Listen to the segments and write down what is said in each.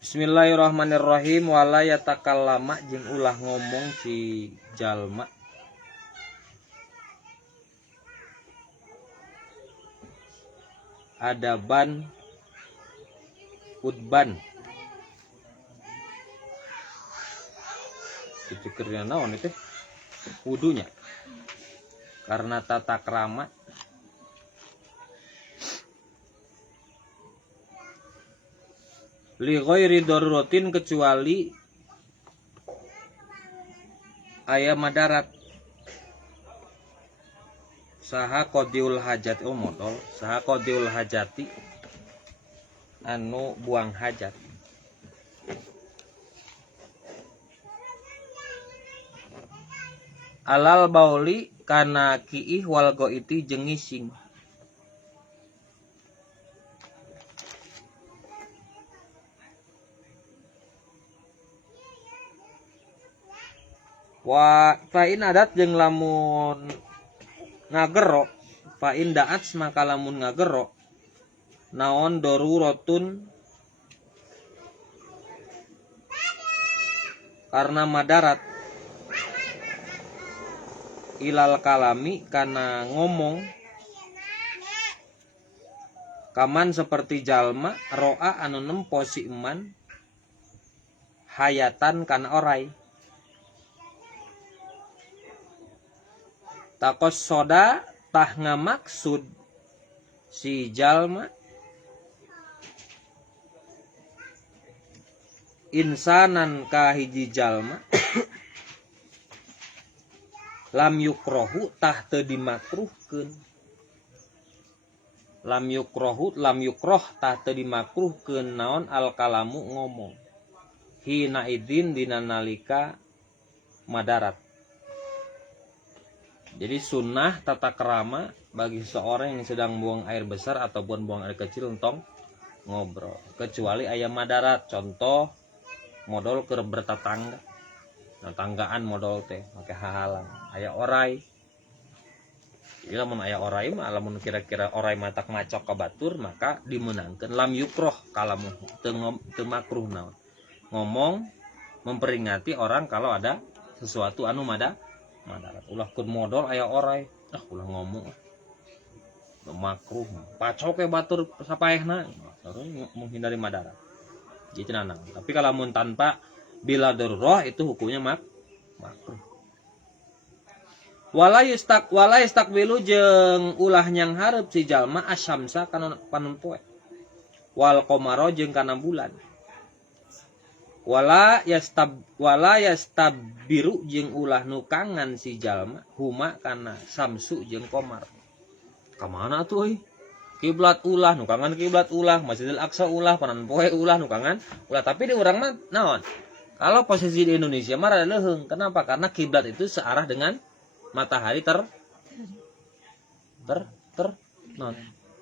Bismillahirrahmanirrahim. Wala yatakallama jeung ulah ngomong si jalma. Adaban udban. Dipikirnya naon itu? Wudunya. Karena tata krama li ghairi daruratin kecuali aya madarat. Saha qadiul hajat modal saha qadiul hajati anu buang hajat. Alal bauli kana kiih wal goiti jeung ngising. Wa fa'in adat jeung lamun ngagero, fa'in da'ats maka lamun ngagero naon daruratun karena madarat ilal kalami kana ngomong kaman seperti jalma ro'a anu nempo si eman hayatan kana orai. Takos soda tah ngamaksud si jalma insanan ka hiji jalma lam yukrohu tah teu dimakruhkeun. Lam yukroh tah teu dimakruhkeun naon al kalamu ngomong. Hina idin dina nalika madarat. Jadi sunnah tata kerama bagi seorang yang sedang buang air besar ataupun buang air kecil untuk ngobrol. Kecuali ayam madarat, contoh modal ke bertetangga, tetanggaan modal teh pakai hahalang. Ayah orai, jadi lamun ayah orai mah, lamun kira-kira orai matak macok ke batur maka dimenangkan lam yukroh kalamu teu makruh naon. Ngomong memperingati orang kalau ada sesuatu anu madarat. Ulah kun modal aya orai, ulah ngomong makruh, pacok ke batur sapaehna, menghindari madarat. Jadi nanang. Tapi kalau mun tanpa bila darurah itu hukumnya makruh. Wala yastaqbilu jeung ulah nyang hareup si jalma asyamsa kana panon poe. Wal qamara jeung kana bulan. Wala yastabiru jeung ulah nukangan si jalma huma kana samsu jeung qamar. Ka mana atuh euy? Kiblat ulah nukangan kiblat ulah, Masjidil Aqsa ulah, panan poe ulah nukangan ulah. Tapi di urang mah naon? Kalau posisi di Indonesia mah rada leuheung. Kenapa? Karena kiblat itu searah dengan matahari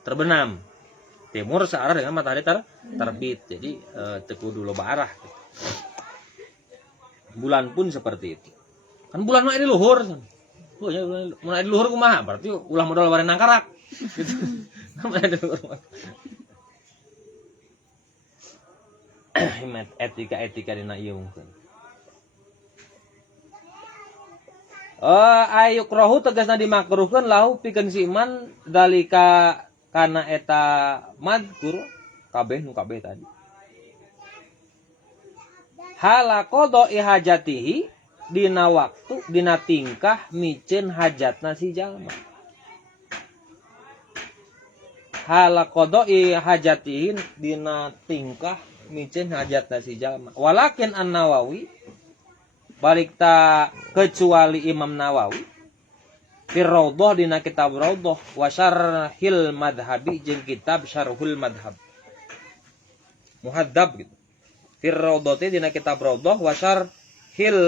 terbenam. Timur searah dengan matahari terbit. Jadi teu kudu loba arah. Bulan pun seperti itu. Kan bulan mah di luhur. Oh ya, mun di luhur kumaha? Berarti ulah modal bare nangkarak. Gitu. Etika dina ieu mungkin. Ayuk rohu tegasna dimakruhkeun lahu pikeun si iman dalika kana eta madkur kabeh nu kabeh tadi. Halaqodo ihajatihi dina waktu dina tingkah miceun hajatna si jalma. Halaqodo ihajatihi dina tingkah miceun hajatna si jalma. Walakin An-Nawawi balik ta kecuali Imam Nawawi fir raudhah dina kitab raudhah wa syarhil madhabi jeung kitab syarhul madhab. Muhadzab gitu. Fir raudhati dina kitab raudhah wa syarhil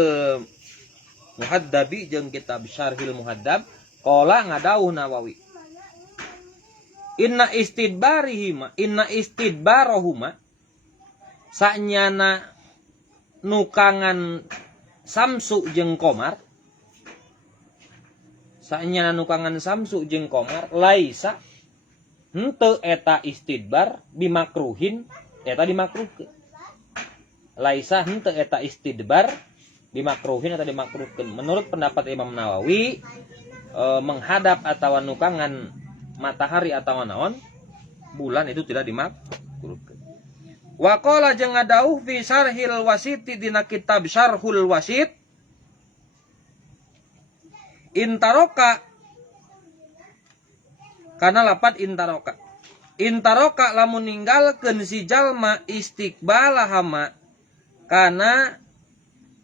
muhaddabi jeung kitab syarhil muhaddab qala ngadawuh Nawawi inna istidbarahuma sanyana nukangan samsu jeung qamar laisa henteu eta istidbar dimakruhin eta dimakruhkeun. laisa henteu eta istidbar dimakruhin atau dimakruhkeun. Menurut pendapat Imam Nawawi, menghadap atau nukangan matahari atau naon bulan itu tidak dimakruhkeun. Wa qala jeung ngadauh fi syarhil wasiti dina kitab Syarhul Wasit, intaroka kana lapat intaroka. Intaroka lamun ninggalkeun si jalma istiqbalahama kana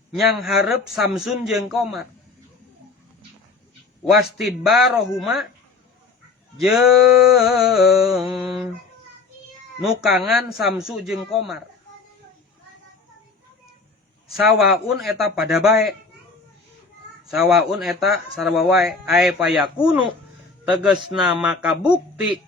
nyang hareup samsun jeung qamar. Wastidbarohuma jeung nukangan samsu jeung qamar. Sawaun eta pada bae. Sawaun eta sarwa wae ae payakunu tegasna maka bukti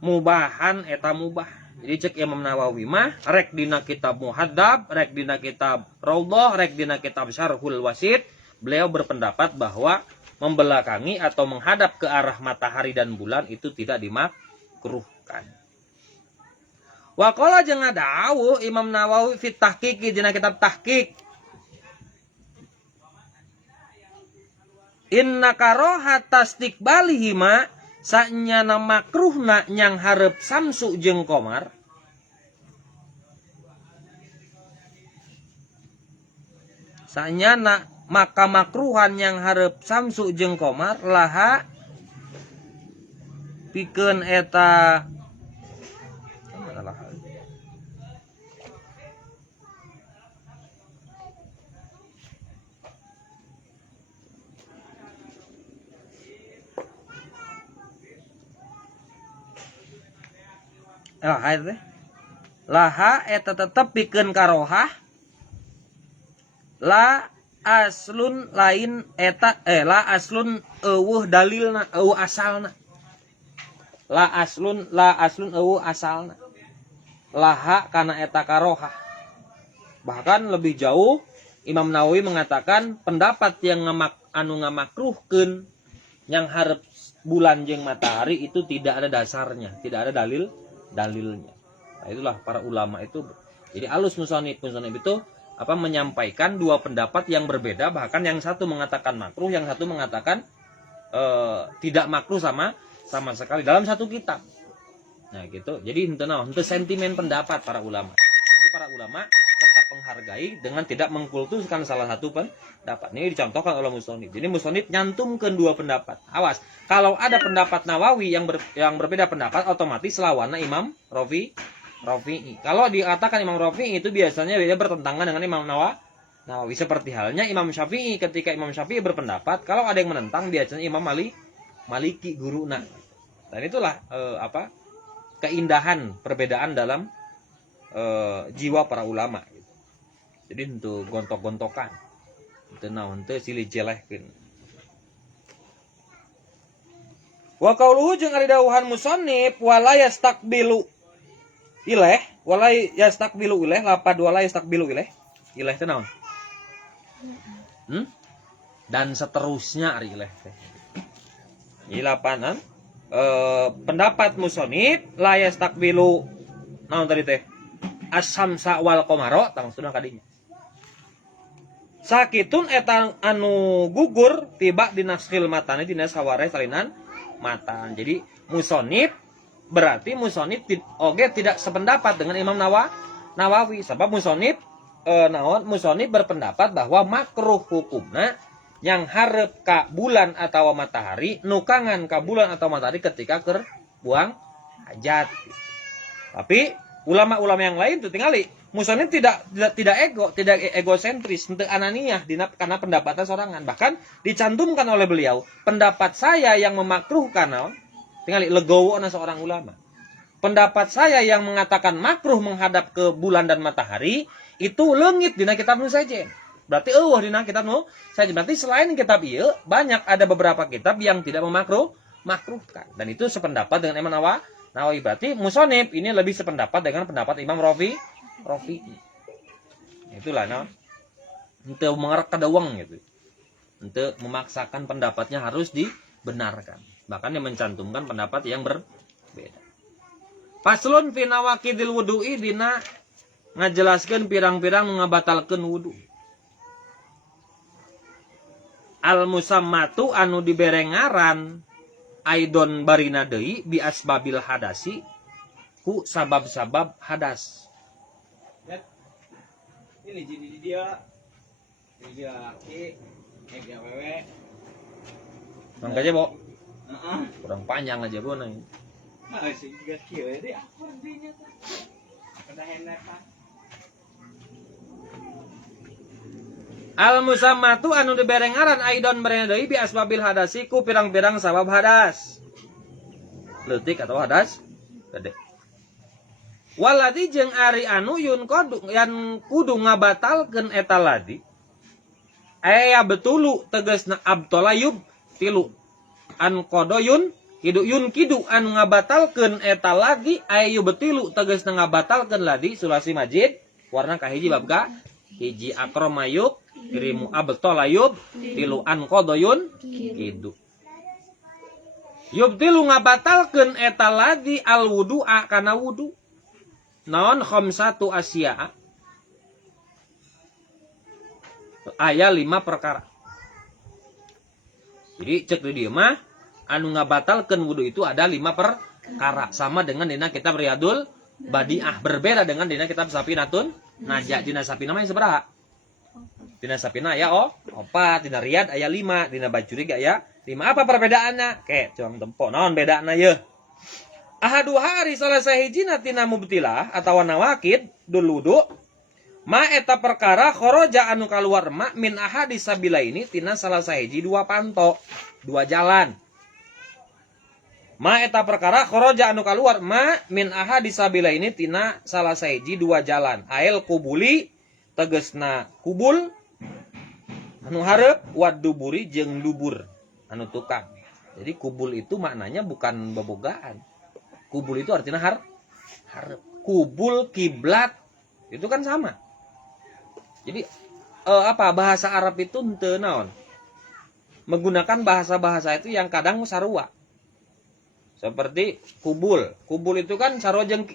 mubahan eta mubah. Jadi cek Imam Nawawi mah rek dina kitab Muhadzab, rek dina kitab Raudhah, rek dina kitab Syarhul Wasit, beliau berpendapat bahwa membelakangi atau menghadap ke arah matahari dan bulan itu tidak dimakruhkan. Wa qala jeung ngadawuh Imam Nawawi fi Tahqiq dina kitab Tahqiq, inna karahata istiqbalihima sanyana makruhna nyang hareup samsu jeung qamar. Sanyana maka makruhan yang hareup samsu jeung qamar laha pikeun eta laha eta tetep pikeun karohah la aslun lain eta la aslun eueuh dalilna eueuh asalna. La aslun eueuh asalna. Laha kana eta karohah. Bahkan lebih jauh Imam Nawawi mengatakan pendapat yang ngamakruhkeun yang hareup bulan jeung matahari itu tidak ada dasarnya, tidak ada dalilnya. Nah, itulah para ulama itu. Jadi alus musannif itu menyampaikan dua pendapat yang berbeda, bahkan yang satu mengatakan makruh, yang satu mengatakan tidak makruh sama sekali dalam satu kitab. Nah, gitu. Jadi henteu sentimen pendapat para ulama. Jadi para ulama tetap menghargai dengan tidak mengkultuskan salah satu pendapat. Ini dicontohkan oleh musannif. Jadi musannif nyantumkeun dua pendapat. Awas, kalau ada pendapat Nawawi yang berbeda pendapat, otomatis lawanna Imam Rafi'i. Kalau dikatakan Imam Rafi'i itu biasanya dia bertentangan dengan Imam Nawawi. Seperti halnya Imam Syafi'i, ketika Imam Syafi'i berpendapat, kalau ada yang menentang biasanya Imam Maliki guruna. Dan itulah keindahan perbedaan dalam jiwa para ulama. Jadi untuk gontok-gontokan, itu naon teu silih jelehkeun. Wa qauluhu jeung ari dawuhan musannif wala yastaqbilu ilaih wala yastaqbilu ilaih lapad wala yastaqbilu ilaih teh naon? Dan seterusnya ari ilaih teh. Ini lapanan pendapat musannif la yastaqbilu naon tadi teh? As-samsa wal qamara tang sudah kadinya. Sakitun eta anu gugur tiba dina khilmatane dina saware salinan matan. Jadi musannif berarti musannif oge tidak sependapat dengan Imam Nawawi. Sebab musannif musannif berpendapat bahwa makruh hukumna yang hareup ka bulan atau matahari, nukangan ka bulan atau matahari ketika keur buang hajat. Tapi ulama-ulama yang lain tuh tingali musannif tidak egosentris, henteu ananiah karena pendapatnya sorangan. Bahkan dicantumkan oleh beliau, pendapat saya yang memakruhkan tingali legowo na seorang ulama. Pendapat saya yang mengatakan makruh menghadap ke bulan dan matahari itu leungit dina kitab nu sajen. Berarti eueuh dina kitab nu sajen. Berarti selain kitab ieu banyak ada beberapa kitab yang tidak makruhkan. Dan itu sependapat dengan Imam Nawawi. Berarti musannif ini lebih sependapat dengan pendapat Imam Rafi'i. Itulah henteu mengerek kadawang gitu. Henteu memaksakan pendapatnya harus dibenarkan. Bahkan dia mencantumkan pendapat yang berbeda. Faslun fi nawaqidil wudu'i dina ngajelaskeun pirang-pirang nu ngabatalkeun wudu. Al musammatu anu dibere ngaran aidon barina deui bi asbabil hadasi ku sabab-sabab hadas. Ini jadi dia ki dia wewe. Mangga aja, Bo. Kurang panjang aja, Bo. Nah, sih gak kieu deh apa dinya teh. Kada henek kan. Al musammatu anu dibere ngaran aidon barina deui bi asbabil hadasi ku pirang-pirang sabab hadas. Leutik atau hadas gede. Waladi jeung ari anu yun kudu ngabatalkeun eta ladi. Aya betulu tegasna abtolayub tilu. An qodoyun kidu anu ngabatalkeun eta ladi aya betilu tegasna ngabatalkeun ladi sulasi majid warna kahiji bab ka hiji akromayub kirimu abtolayub tilu an qodoyun kidu. Yub tilu ngabatalkeun eta ladi al wudu'a kana wudu. Naon khamsatu asya'a. Aya 5 perkara. Jadi cek di dieu mah anu ngabatalkeun wudu itu ada 5 perkara sama dengan dina kitab Riyadul Badiah, berbeda dengan dina kitab Safinatun Najah. Dina Safinah mah sabaraha? Dina Safinah aya 4, dina Riyad aya 5, dina Bajuri aya 5. Apa perbedaannya? Ke cuang tempo. Naon bedana ye? Ahadu hari salah sahijina tina mubtilah atawa nawakid dul wudu ma eta perkara kharaja anu kaluar ma min ahadis sabila ini tina salah sahiji 2 panto, 2 jalan. Ma eta perkara kharaja anu kaluar ma min ahadis sabila ini tina salah sahiji 2 jalan. Ail kubuli tegesna kubul anu hareup wad duburi jeung dubur anu tukang. Jadi kubul itu maknanya bukan bobogaan. Kubul itu artinya hareup. Kubul, kiblat itu kan sama. Jadi bahasa Arab itu henteu naon. Menggunakan bahasa-bahasa itu yang kadang sarua. Seperti kubul. Kubul itu kan sarua jeung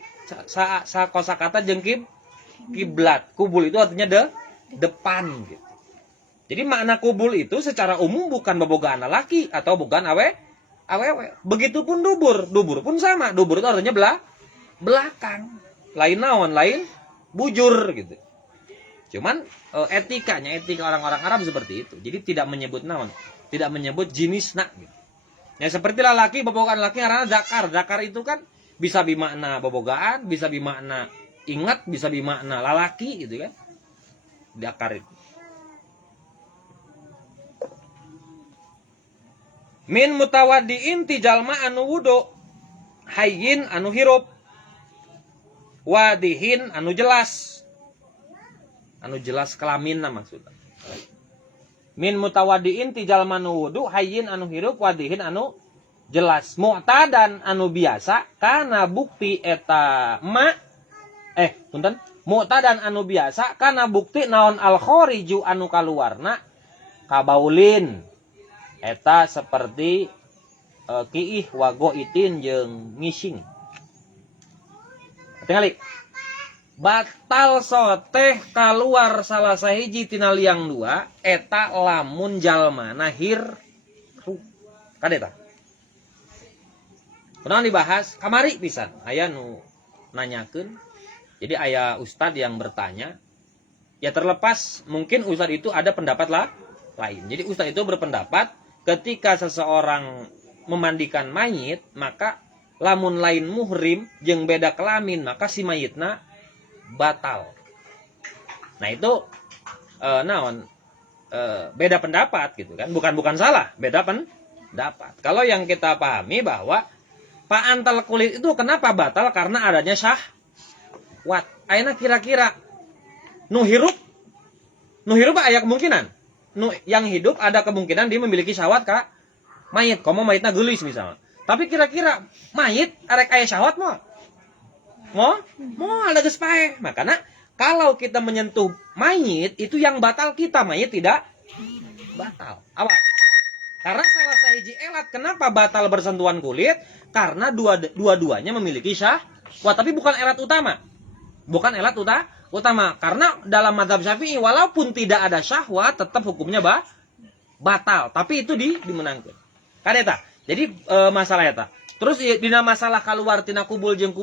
kosakata jeung kiblat. Kubul itu artinya depan gitu. Jadi makna kubul itu secara umum bukan bobogaan laki atau bukan awewe. Begitupun dubur. Dubur pun sama. Dubur itu artinya belakang. Lain naon, lain bujur gitu. Cuman etika orang-orang Arab seperti itu. Jadi tidak menyebut naon, tidak menyebut jenisna gitu. Ya seperti laki bobogaan laki karena zakar. Zakar itu kan bisa bimakna bobogaan, bisa bimakna ingat, bisa bimakna lalaki gitu kan. Zakar itu. Min mutawaddiin ti jalma anu wudu hayyin anu hirup wadihin anu jelas kelaminna maksudna. Min mutawaddiin ti jalma anu wudu hayyin anu hirup wadihin anu jelas mu'tadan anu biasa kana bukti eta punten mu'tadan anu biasa kana bukti naon al khariju anu kaluarna kabaulin eta seperti kiih wago itin jeung ngising. Tingali batal soteh kaluar salah sahiji tina liang 2 eta lamun jalmana hiru. Kadeta. Kunaon dibahas kamari pisan aya nu nanyakeun. Jadi aya ustad yang bertanya. Ya terlepas mungkin ustad itu ada pendapat lain. Jadi ustad itu berpendapat ketika seseorang memandikan mayit, maka lamun lain muhrim jeung beda kelamin, maka si mayitna batal. Nah itu beda pendapat gitu kan, bukan salah, beda pendapat. Kalau yang kita pahami bahwa paantal kulit itu kenapa batal karena adanya syahwat. Ayeuna kira-kira nu hirup aya kemungkinan. Yang hidup ada kemungkinan dia memiliki syahwat ka mayit, komo mayitna geulis misalnya. Tapi kira-kira mayit arek aya syahwat mau ada geus pae. Makanya kalau kita menyentuh mayit itu yang batal kita, mayit tidak batal. Awas. Karena salah sahiji elat kenapa batal bersentuhan kulit? Karena dua-duanya memiliki syahwat, tapi bukan elat utama. utama. Karena dalam mazhab Syafi'i walaupun tidak ada syahwat tetap hukumnya batal, tapi itu dimenangkan. Kan eta. Jadi masalah eta. Terus dina masalah kaluar tina kubul jeung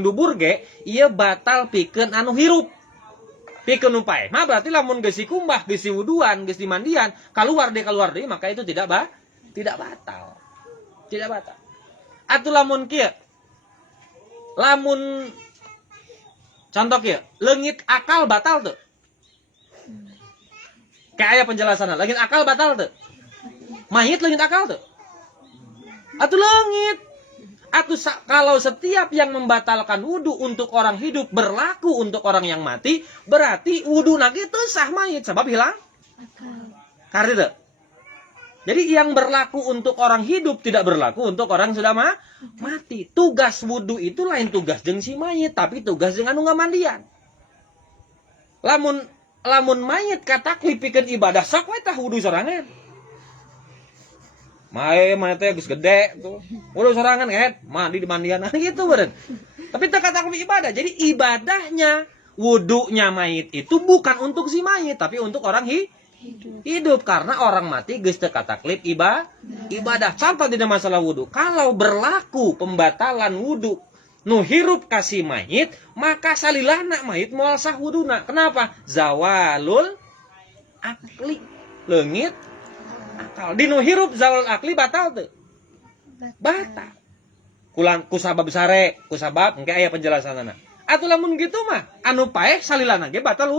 dubur ge ieu batal pikeun anu hirup. Pikeun nu paeh. Mah berarti lamun geus dikumbah, geus diwuduan, geus dimandian, keluar deui maka itu tidak batal. Tidak batal. Atuh lamun kieu. Lamun contoh kieu, leungit akal batal tuh. Kayak aya penjelasanna, leungit akal batal tuh. Mayit leungit akal tuh. Atuh leungit. Atuh kalau setiap yang membatalkan wudu untuk orang hidup berlaku untuk orang yang mati, berarti wudu na teu sah mayit sebab hilang akal. Karena jadi yang berlaku untuk orang hidup tidak berlaku untuk orang sudah mati. Tugas wudu itu lain tugas jeung si mayit, tapi tugas jeung anu ngamandian. Lamun mayit kataklif pikeun ibadah sok we tah wudu sorangan. Mayit teh geus gede tuh. Wudu sorangan kahet, mandi di mandian gitu beureun. Tapi teu kataklif ibadah. Jadi ibadahnya wudunya mayit itu bukan untuk si mayit, tapi untuk orang hidup karena orang mati geus teu kataklif ibadah. Contoh di masalah wudu, kalau berlaku pembatalan wudu nu hirup kasih mayit, maka salilahna mayit moal sah wuduna. Kenapa? Zawalul akli, leungit akal. Di nu hirup zawalul akli batal teu? Batal. Kusabab sare, kusabab engke aya penjelasanana. Atuh lamun kitu mah anu paeh salilahna ge batal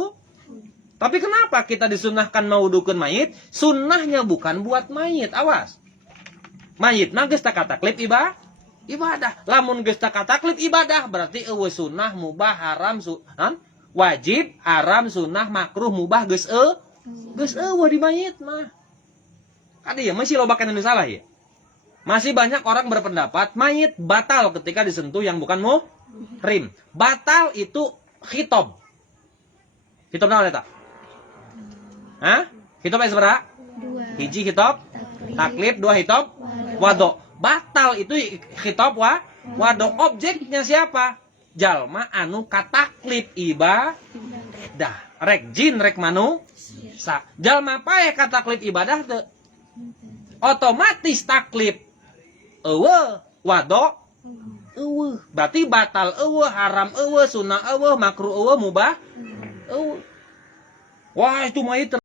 Tapi kenapa kita disunahkan mawudukeun mayit? Sunnahnya bukan buat mayit, awas. Mayit mah geus teu kataklif ibadah. Lamun geus teu kataklif ibadah berarti eueuh sunnah, mubah, haram, wajib, haram, sunnah, makruh, mubah geus eueuh di mayit mah. Kan ieu masih loba kana nu salah ya. Masih banyak orang berpendapat mayit batal ketika disentuh yang bukan muhrim. Batal itu khitab. Khitab naon eta? Hah? Hitop ayat seberapa? 2. Hiji hitop taklif, 2 hitop wado. Batal itu hitop wado. Objeknya siapa? Jalma anu kataklif ibadah. Rek jin rek manusia. Jalma paeh kataklif ibadah teu. Otomatis taklif eueuh, wado eueuh. Berarti batal eueuh, haram eueuh, sunah eueuh, makruh eueuh, mubah eueuh. Wah, itu mayit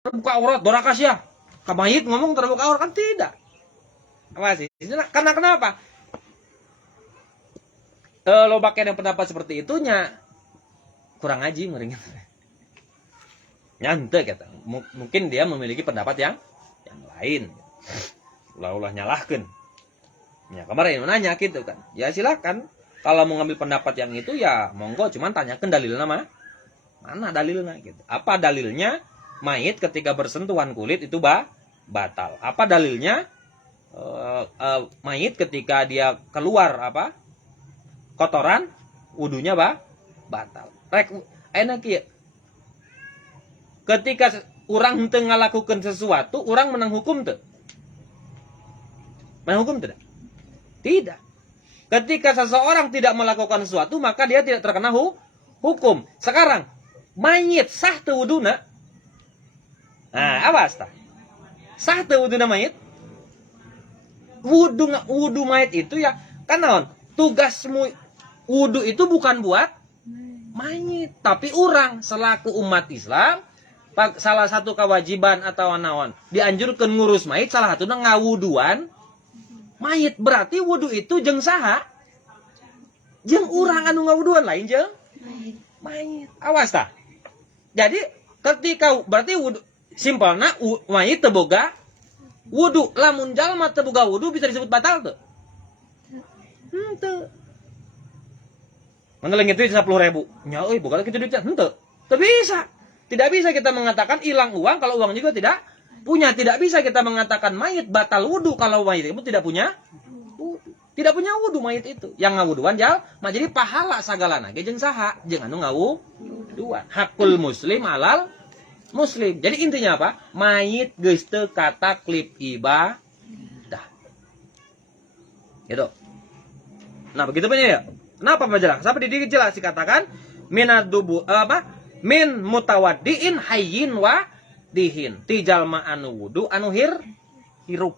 terbuka aurat, dorakas ya. Mayit ngomong terbuka aurat kan tidak. Apa sih? Karena kenapa? Loba yang pendapat seperti itunya kurang ngaji meureun. Nyante kata. Mungkin dia memiliki pendapat yang lain. Ulah nyalahkeun. Ya kemarin nanya gitu kan. Ya silakan. Kalau mau ngambil pendapat yang itu ya monggo, cuman tanyakan dalilnya mah. Mana dalilnya gitu. Apa dalilnya? Mayit ketika bersentuhan kulit itu batal. Apa dalilnya? Mayit ketika dia keluar kotoran, wudunya batal. Rek enak ya. Ketika orang henteu ngalakukeun sesuatu, orang menang hukum teu? Menang hukum tidak? Tidak. Ketika seseorang tidak melakukan sesuatu, maka dia tidak terkena hukum. Sekarang mayit sah teu wuduna? Nah, awas tah. Sah teu wuduna mayit? Wudu mayit itu ya kan naon? Tugasmu wudu itu bukan buat mayit, tapi orang selaku umat Islam salah satu kewajiban atau naon dianjurkan ngurus mayit, salah satunya ngawuduan mayit. Berarti wudu itu jeung saha? Jeung urang anu ngawuduan lain jeung mayit. Awas tah. Jadi ketika berarti wudu simpelna mayit teu boga wudu. Lamun jalma teu boga wudu bisa disebut batal teu? Henteu. Mana leungit duit 10.000. Nya euy boga kitu duitnya henteu. Teu bisa. Tidak bisa kita mengatakan hilang uang kalau uang juga tidak punya. Tidak bisa kita mengatakan mayit batal wudu kalau mayit itu tidak punya wudu. Tidak punya wudu mayit itu. Yang ngawuduan jalma. Jadi pahala sagalana ge jeung saha? Jeung anu ngawuduan. Hakul muslim alal muslim. Jadi intinya apa? Mayit geus teu kataklif ibadah. Gitu. Nah, begitu punya ya. Kenapa jelas? Sampai di jelas dikatakan minadubu min mutawaddiin hayyin wa dihin. Ti jalma anu wudu anu hirup.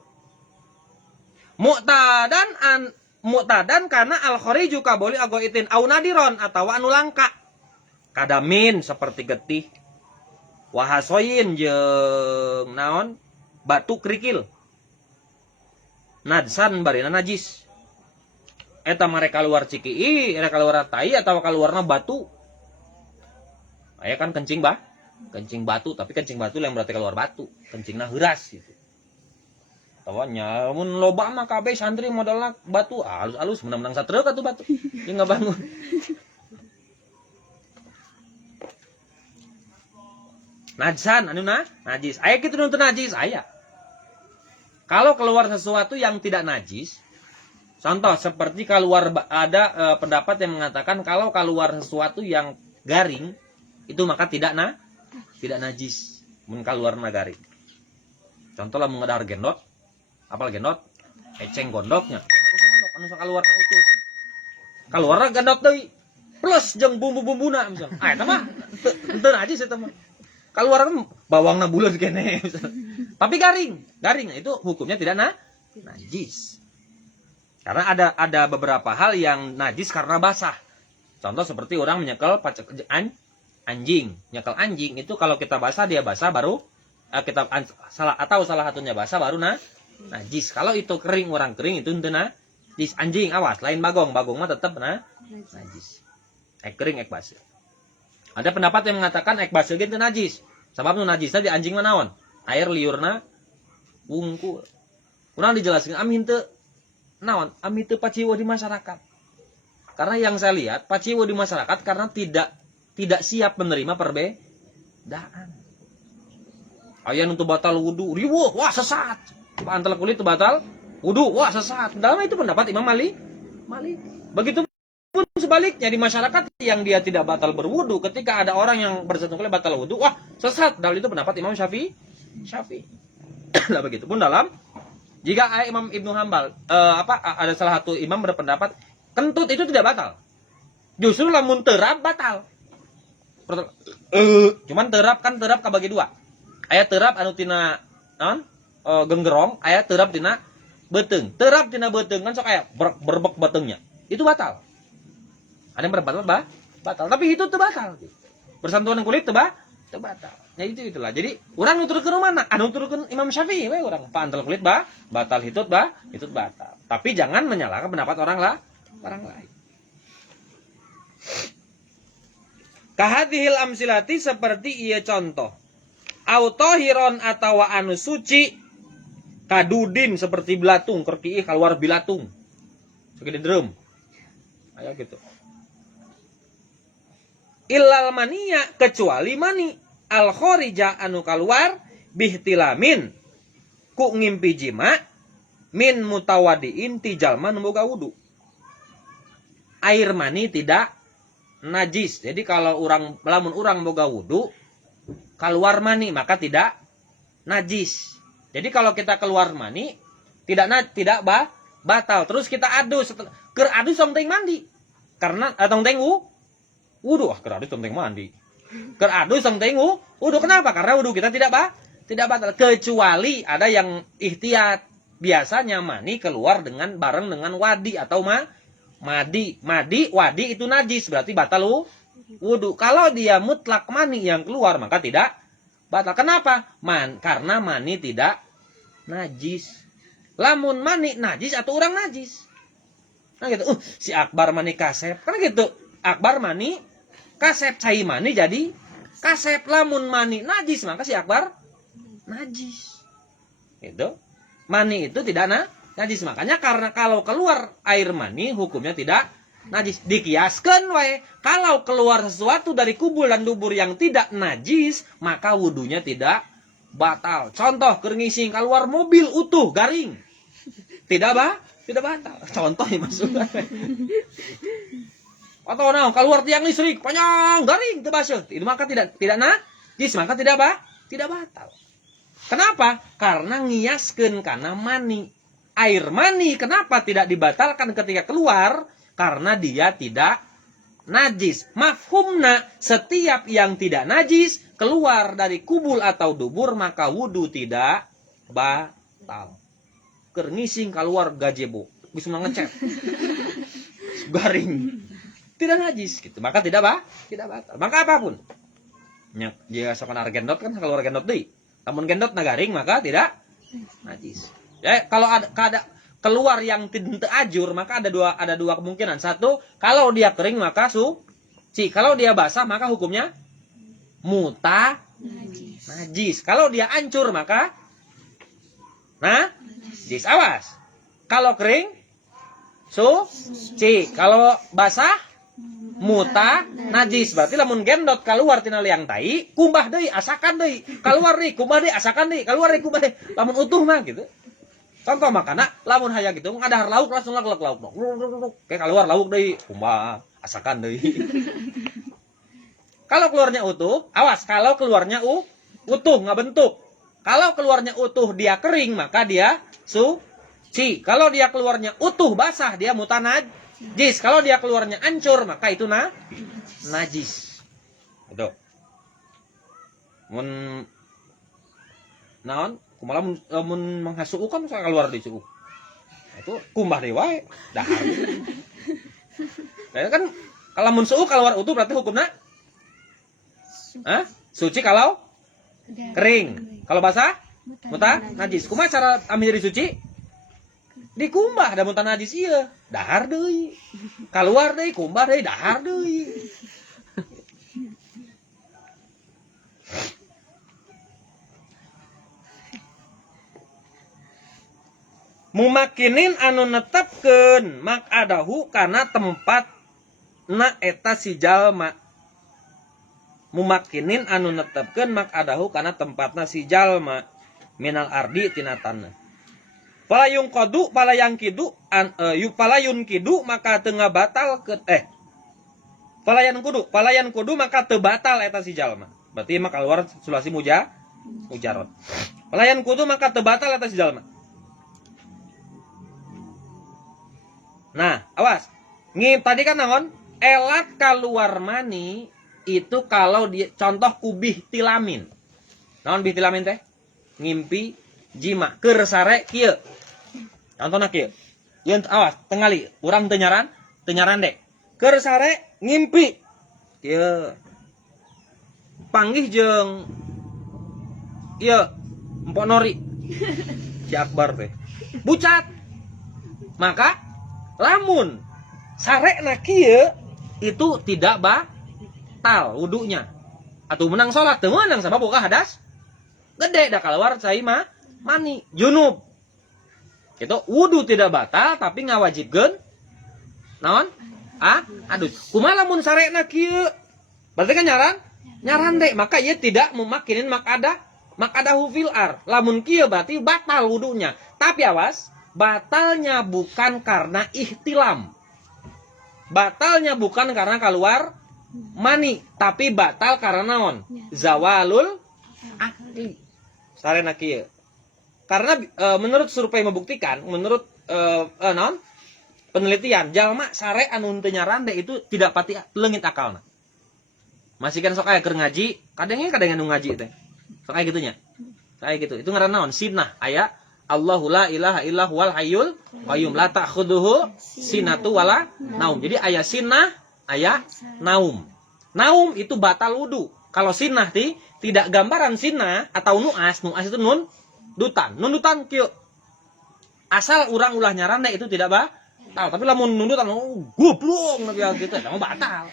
Mu'tadan karena al khariju kaboli agoitin au nadiron atau anu langka. Kadamin seperti getih. Wahasoyin jeung naon? Batu kerikil. Nadsan barina najis. Eta mereka keluar cikii, mereka keluar tai atau keluarna batu. Aya kan kencing kencing batu, tapi kencing batu yang berarti keluar batu, kencingna heuras gitu. Tawanya mun loba mah kabeh santri modalna batu, alus-alus menang-menang satreuk atuh batu. Dia enggak bangun. Najsan anu najis. Aya kitu nu teu najis aya. Kalau keluar sesuatu yang tidak najis, contoh seperti keluar ada pendapat yang mengatakan kalau keluar sesuatu yang garing itu maka tidak najis. Mun keluarna garing. Contoh lah mengadar gendot, apal gendot, eceng gondoknya. Gendot gendok anu sakaluarna utuh. Kaluarna gendot deui. Plus jeung bumbu-bumbuna misalnya. Eta mah teu najis eta mah. Keluarkan bawangna buleun kene. Tapi garing. Nah, itu hukumnya tidak najis. Karena ada beberapa hal yang najis karena basah. Contoh seperti orang menyekel anjing. Nyekel anjing itu kalau kita basah dia basah baru salah satunya basah baru najis. Kalau itu kering orang kering itu henteu najis. Anjing awas lain bagong mah tetap najis. Ek kering ek basah. Ada pendapat yang mengatakan ek baseuh ge teu najis. Sabab nu najisna di anjing mah naon? Air liurna wungkul. Urang dijelaskeun ami teu naon? Ami teu paciweuh di masyarakat. Karena yang saya lihat paciweuh di masyarakat karena tidak siap menerima perbedaan. Aya nu teu batal wudu, riweuh, wah sesat. Pantel kulit teu batal wudu, wah sesat. Dalam itu pendapat Imam Malik. Begitu pun sebaliknya di masyarakat yang dia tidak batal berwudu, ketika ada orang yang bersentuh kulit batal wudu, wah sesat. Dalam itu pendapat Imam Syafi'i. Nah begitu pun dalam jika Imam Ibnu Hambal ada salah satu imam berpendapat kentut itu tidak batal. Justru lamun terap batal. Cuman terap kabagi dua. Aya terap anu tina genggerong, aya terap tina beuteung. Terap tina beuteung kan sok aya berbek beteungnya. Itu batal. Ada yang berbatal batal, tapi itu teu batal. Bersentuhan kulit teu batal. Ya itulah. Jadi urang nuturkeun mana? Anu nuturkeun Imam Syafi'i we urang. Pantel kulit batal hitut itu batal. Tapi jangan menyalahkan pendapat orang lain. Kahadhil amsilati seperti ieu contoh. Autohiron atawa anu suci kadudin seperti belatung kerkiih keluar bilatung. Segede drum. Aya gitu. Illal mania kecuali mani al kharija anu keluar bihtilamin ku ngimpi jima min mutawadiin ti jalma nu boga wudu. Air mani tidak najis. Jadi kalau lamun urang boga wudu keluar mani maka tidak najis. Jadi kalau kita keluar mani tidak batal. Terus kita adu keur adu song teuing mandi. Karena tong teuing wudu keur adu song teuing mandi. Keur adu song teuing wudu kenapa? Karena wudu kita tidak batal kecuali ada yang ihtiyat. Biasanya mani keluar bareng dengan wadi atau madi, wadi itu najis berarti batal wudu. Kalau dia mutlak mani yang keluar maka tidak batal. Kenapa? Karena mani tidak najis. Lamun mani najis atau orang najis. Nah gitu. Si Akbar mani kasep. Kan gitu. Akbar mani kasep, cai mani jadi kasep. Lamun mani najis maka si Akbar najis. Gitu. Mani itu tidak najis. Makanya karena kalau keluar air mani hukumnya tidak najis. Dikiaskan wae. Kalau keluar sesuatu dari kubul dan dubur yang tidak najis, maka wudunya tidak batal. Contoh keur ngising keluar mobil utuh garing. Tidak batal. Contoh ya maksudnya. Atau keluar tiang listrik panjang garing teu baseuh. Itu maka tidak najis, maka tidak batal. Kenapa? Karena ngiaskeun kana mani. Air mani kenapa tidak dibatalkan ketika keluar? karena dia tidak najis. Mafhumna, setiap yang tidak najis keluar dari kubul atau dubur maka wudu tidak batal. Kernising keluar gazebo, bisa ngecek. Garing. Tidak najis gitu. Maka tidak batal. Maka apapun. Nya jika sokan gendot kan keluar gendot deui. Namun gendot garing maka tidak najis. Ya, kalau ada keluar yang tidak ajur maka ada dua kemungkinan. Satu, kalau dia kering maka suci. Kalau dia basah maka hukumnya najis. Kalau dia hancur maka najis. Awas. Kalau kering suci. Kalau basah najis. Berarti lamun gendot keluar tina liang tai, kumbah deui, asakan deui. Keluar deui, kumbah deui, asakan deui. Keluar deui, kumbah deui. Lamun utuh mah gitu. Contoh makana lamun hayang gitu ngadahar lauk langsung lauk. Kayak keluar lauk deui, kumbah, asakan deui. Kalau keluarnya utuh, awas kalau keluarnya utuh ngabentuk. Kalau keluarnya utuh dia kering maka dia suci. Kalau dia keluarnya utuh basah dia mutanajis. Kalau dia keluarnya hancur maka itu najis. Itu. Naon? Kumaha mun menghasuu kan saya keluar di suhu. Itu kumbah deui wae, dahar. Nah, kan kalau mun suhu keluar utuh berarti hukumna suci kalau kering. Kalau basah najis. Kumaha cara ambil jadi suci? Dikumbah da mun najis ieu, dahar deui. Keluar deui, kumbah deui, dahar deui. Mumakinin anu netepkeun mak adahu kana tempat na eta si jalma. Mumakinin anu netepkeun mak adahu kana tempatna si jalma minal ardi tina tanah. Palayung kodu palayang kidu palayun kidu maka teu ngabatal ke palayan kudu maka teu batal eta si jalma. Berarti mah keluar sulasi mujarot. Palayan kudu maka teu batal eta si jalma. Nah, awas. Tadi kan naon? Elat keluar mani itu kalau dia contoh kubih tilamin. Naon bih tilamin teh? Ngimpi jima keur sare kieu. Contohna kieu. Yeun awas, tengali, urang teu nyaran dek. Keur sare ngimpi. Kieu. Panggih jeung ieu Mpok Nori. Si Akbar teh. Bucat. Maka lamun sarekna kieu itu tidak batal wudunya. Atuh menang salat teu meunang sabab boga hadas gede da keluar cai mani junub. Itu wudu tidak batal tapi ngawajibkeun naon? Aduh, kumaha lamun sarekna kieu? Berarti kan nyaran dek, maka ieu tidak memakinin makadahu fil ar. Lamun kieu berarti batal wudunya. Tapi awas, batalnya bukan karena ihtilam. Batalnya bukan karena keluar mani, tapi batal karena naon? Zawalul akli. Sarena kieu. Karena menurut survei membuktikan, menurut naon? Penelitian, jalma sare anu teu nyarande itu tidak pati leungit akalna. Masih kan sok aya keur ngaji, kadang anu ngaji teh. Sok aya gitunya. Kayak gitu. Itu ngaranna naon? Sinah aya Allahu la ilaha illa huwal hayyul qayyum la ta'khudhuhu sinatu wala naum. Jadi aya sinah, aya naum. Naum itu batal wudu. Kalau sinah tidak gambaran sinah atau nuas itu nun dutan. Nun dutan kieu. Asal urang ulah nyarana itu tidak batal. Tapi lamun nun dutan goblok gitu, itu batal.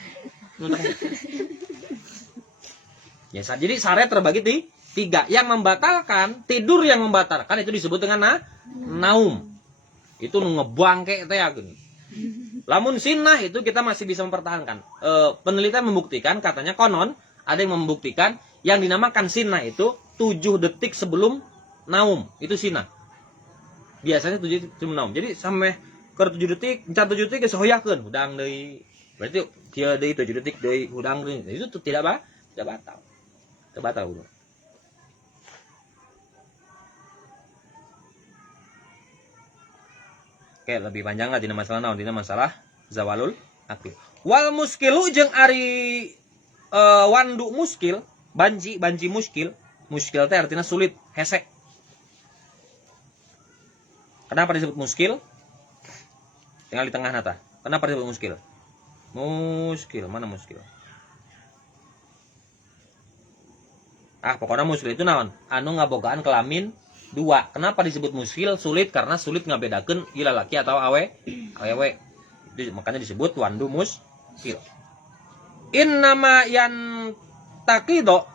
Ya, jadi sare terbagi tiga. Yang membatalkan, tidur yang membatalkan itu disebut dengan naum. Itu ngebangke teh gini. Lamun sinah itu kita masih bisa mempertahankan. Penelitian membuktikan, katanya konon ada yang membuktikan yang dinamakan sinah itu 7 detik sebelum naum. Itu sinah. Biasanya 7 detik sebelum naum. Jadi sampai ke 7 detik, 7 detik geus hoyakeun hudang deui. Berarti kieu deui 7 detik deui hudang deui. Itu tidak batal. Tidak batal wudu. Oke, lebih panjang lah dina masalah naon? Dina masalah zawalul akli. Wal muskilu jeung ari wandu muskil, banji muskil. Muskil teh artinya sulit, hese. Kenapa disebut muskil? Tinggal di tengah nata. Kenapa disebut muskil? Muskil, mana muskil? Pokoknya muskil itu naon? Anu ngabogaan kelamin dua. Kenapa disebut muskil? Sulit karena sulit ngabedakeun ieu lalaki atau awewe. Makanya disebut wandu muskil. Innama yan taqido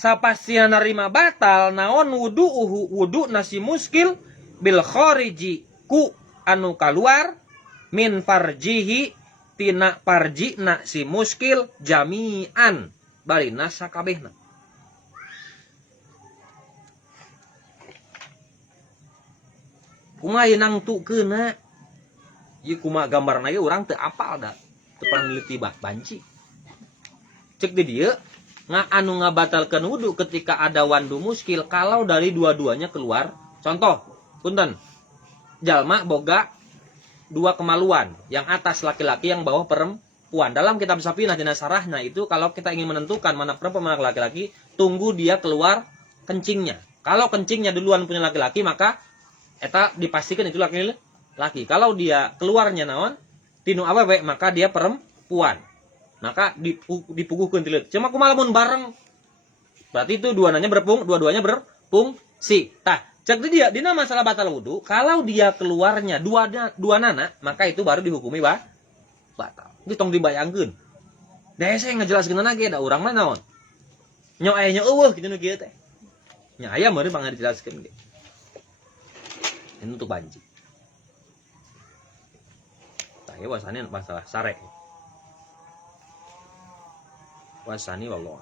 sapastina narima batal naon wudu nasi muskil bil khariji ku anu kaluar min farjihi tina parjina si muskil jami'an barina sakabehna. Kumaha nang tukeuna ieu kumaha gambarna ieu urang teu apal da teu pernah neliti banci. Cek di dieu anu ngabatalkan wudu ketika ada wandu muskil kalau dari dua-duanya keluar. Contoh, punten, jalma boga dua kemaluan, yang atas laki-laki, yang bawah perempuan. Dalam kitab Safinah dina sarahna itu kalau kita ingin menentukan mana perempuan mana laki-laki, tunggu dia keluar kencingnya. Kalau kencingnya duluan punya laki-laki maka eta dipastikan itu laki-laki. Kalau dia keluarnya naon tinu awewe maka dia perempuan. Maka dipuguhkeun ti leut. Cuma kumaha lamun bareng. Berarti itu dua-duanya berfungsi. Tah, cek dia dina masalah batal wudu, kalau dia keluarnya dua nana, maka itu baru dihukumi batal. Itu tong dibayangkeun. Da saya ngajelaskeun lagi da urang mah naon? Nya aya nya eueuh kitu nu kieu teh. Nya aya meureun pangga dijelaskeun ge. Ini untuk banci. Tah ya wasane masalah sare. Wasani wallah.